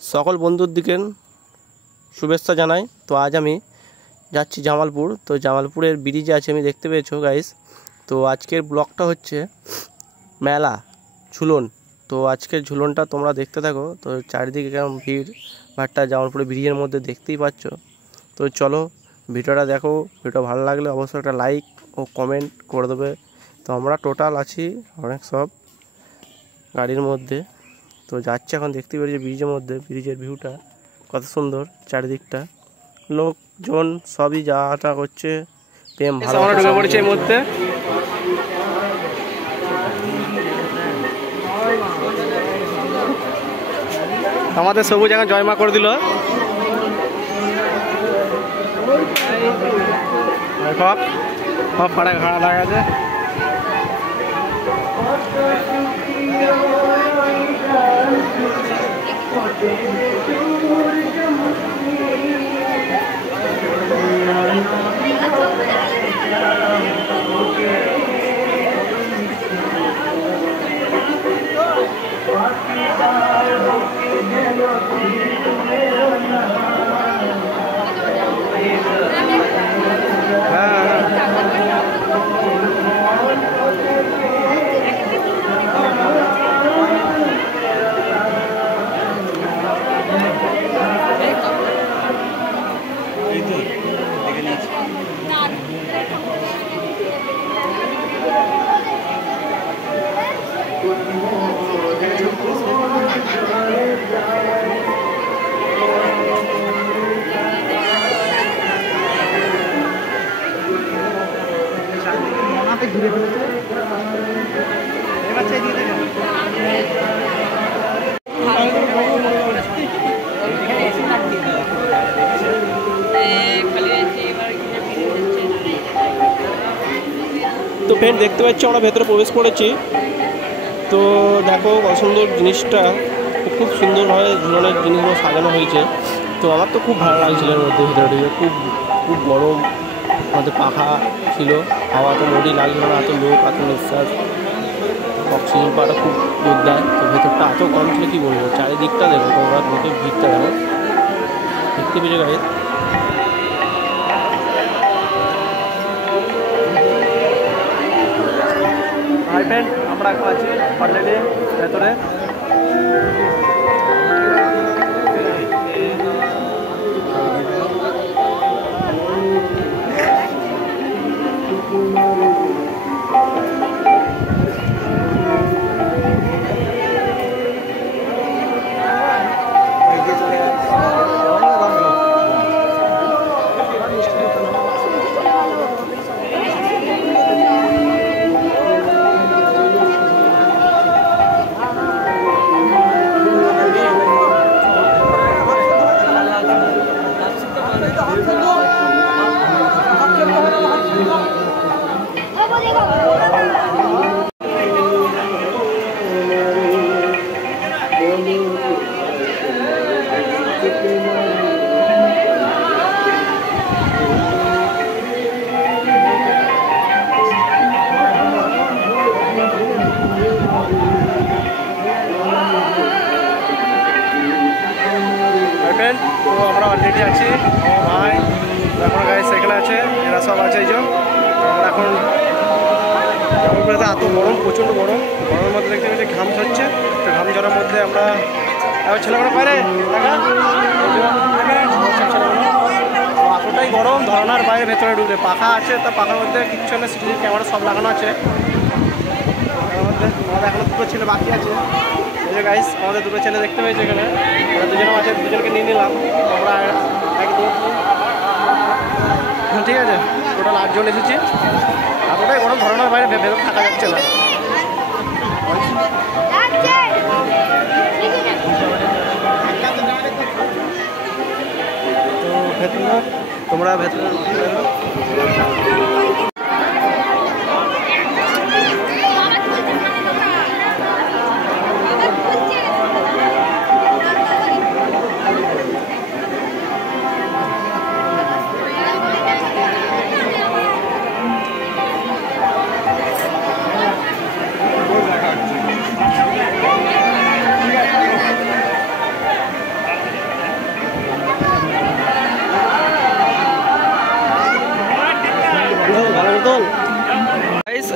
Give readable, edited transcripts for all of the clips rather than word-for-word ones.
সকল বন্ধুর দিকে শুভেচ্ছা জানাই। তো আজ আমি যাচ্ছি জামালপুর। তো জামালপুরের ব্রিজে আছে, আমি দেখতে পেয়েছো গাইস। তো আজকের ব্লগটা হচ্ছে মেলা ঝুলন। তো আজকের ঝুলনটা তোমরা দেখতে থাকো। তো চারিদিকে কেমন ভিড় ভাট্টা জামালপুরের ব্রিজের মধ্যে দেখতেই পাচ্ছ। তো চলো ভিডিওটা দেখো। ভিডিও ভালো লাগলে অবশ্যই একটা লাইক ও কমেন্ট করে দেবে। তো আমরা টোটাল আছি অনেক সব গাড়ির মধ্যে। তো যাচ্ছে এখন, দেখতে পেরেছি ব্রিজের মধ্যে, ব্রিজের ভিউটা কত সুন্দর, চারিদিকটা লোকজন সবই যাওয়া করছে। প্রেম ভালো ঢুকে পড়েছে এর মধ্যে। আমাদের সবুজ এখন জয়মা করে দিল। সব ভাড়া ঘাড়া লাগা আছে। ঘুরে ফেলেছে তো ফ্রেন্ড দেখতে পাচ্ছি আমরা ভেতরে প্রবেশ করেছি। তো দেখো কত সুন্দর জিনিসটা, খুব সুন্দরভাবে ঝুলনের জিনিসগুলো সাজানো হয়েছে। তো আমার তো খুব ভালো লাগছিল এর মধ্যে, ভিতরে ঢুকে খুব গরম, আমাদের পাখা ছিল, হাওয়া তো মোটেই লাগছিল না, এত লোক এত নিঃশ্বাস, অক্সিজেন পাওয়াটা খুব দুর্দায়। তো ভেতরটা এত গরম ছিল কী বলবো। চারিদিকটা দেখো তোমরা, লোকের ভিড়টা দেখো, দেখতে পেয়েছো গাইজ। হাই ফ্রেন্ড, আমরা এখন আছি অলরেডি ভেতরে। তো আমরা অলরেডি আছি, ভাই এখন গাড়ি সেখানে আছে, এরা সব আছে। এই যে আমরা এখন জামালপুরে তো এত গরম, প্রচণ্ড গরম, গরমের মধ্যে দেখতে পেয়েছি ঘাম ঝরছে। তো ঘাম ঝরার মধ্যে আমরা ছেলেগুলো বাইরে এতটাই গরম, ধরনার বাইরে ভেতরে ঢুকলে পাখা আছে, তা পাখার মধ্যে কিচ্ছু না, সিসিটিভি ক্যামেরা সব লাগানো আছে। আমাদের এখনো দুটো ছেলে বাকি আছে। এই যে গাইস আমাদের দুটো ছেলে দেখতে পেয়েছি এখানে, দুজনও আছে, দুজনকে নিয়ে নিলাম আমরা একদম। ঠিক আছে, টোটাল 8 জন এসেছি। এতটাই গরম, ধরনের বাইরে ভেতর থাকা যাচ্ছে না। তো ভেতরে তোমরা ভেতরে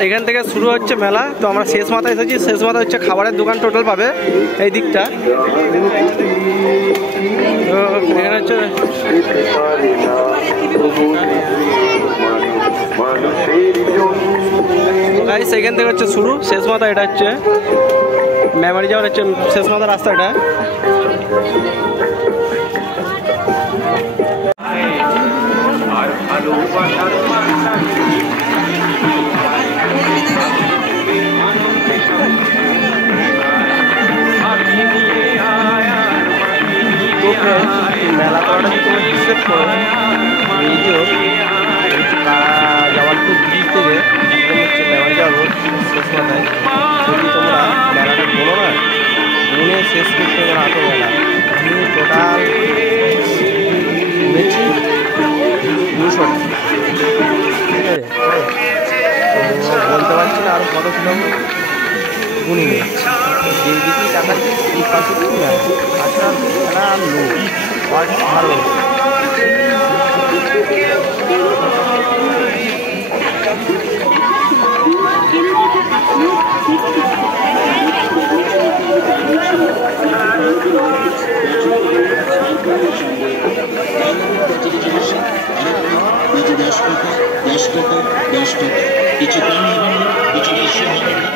এখান থেকে শুরু হচ্ছে মেলা। তো আমরা শেষ মাথায় এসেছি। শেষ মাথায় হচ্ছে খাবারের দোকান টোটাল পাবে এই দিকটা। তো এখানে হচ্ছে গাইস এখান থেকে হচ্ছে শুরু, শেষ মাথা এটা হচ্ছে মেমারি যাওয়ার হচ্ছে শেষ মাথা রাস্তা এটা। মেলা করাটা যদি তোমার ডিসেপ্ট করো ভিডিও জামালপুর ব্রিজ থেকে একদম হচ্ছে মেমারি যাওয়ার রোড শেষ মাথায়, যদি তোমরা মেলাটা বলো না মনে শেষ করতে হবে না। মেলা আমি টোটাল শুনেছি 200 ঠিক আছে, বলতে পারছি না আরও কত কিলোমিটার গুনি নেই। যেই দিকেই টাকা এই পাশে মেলা আচ্ছা খেলা আর লোক ভালো। কিছু কম হবে না, কিছু বেশি হবে না।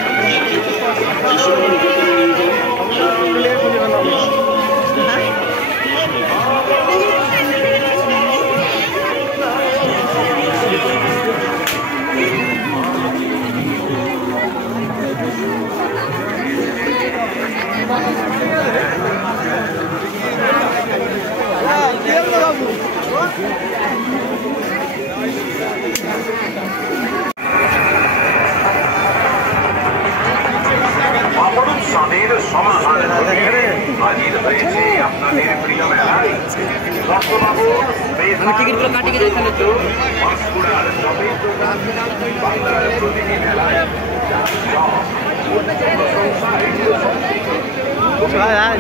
আমি টিকিটগুলো কাটিয়ে যাই তাহলে তো হ্যাঁ